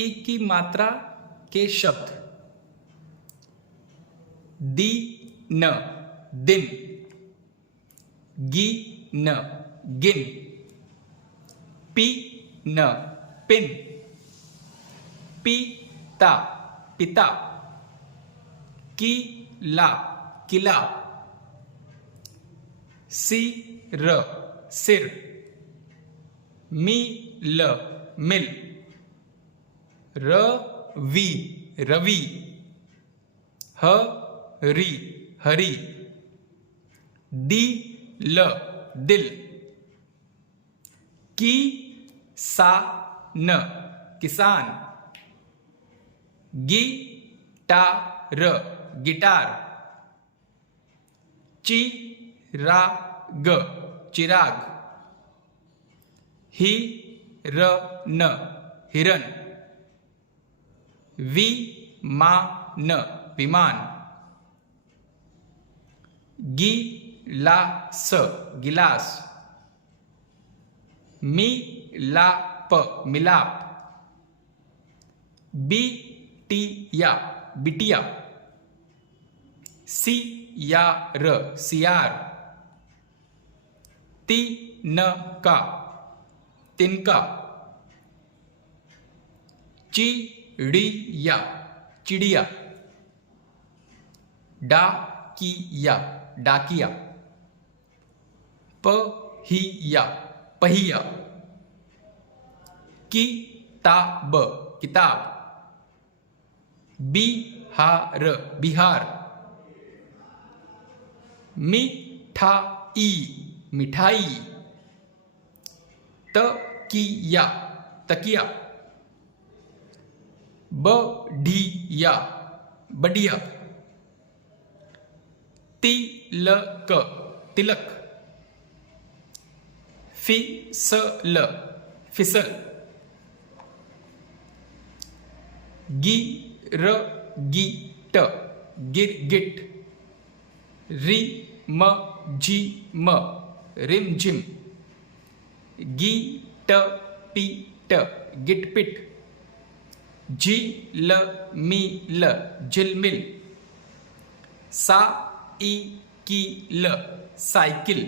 ई की मात्रा के शब्द। दी न दिन, गी न गिन, पी न पिन, पीता पिता, की ला किला, सिर सिर, मील मिल, रवि रवि, हरि हरि, दिल दिल, किसान किसान, गिटार गिटार, चिराग चिराग, हिरन हिरन, विमान विमान, गिलास गिलास, मिलाप मिलाप, बिटिया बिटिया, सियार सियार, तिनका तिनका, चिड़िया चिड़िया, डाकिया डाकिया, पहिया पहिया, किताब किताब, बिहार बिहार, मिठाई मिठाई, तकिया तकिया, बढ़िया बढ़िया, तिलक तिलक, फिसल फिसल, गिरगिट गिरगिट, रिमझिम रिमझिम, गिटपिट गिटपिट, झिलमिल झिलमिल, साइकिल साइकिल,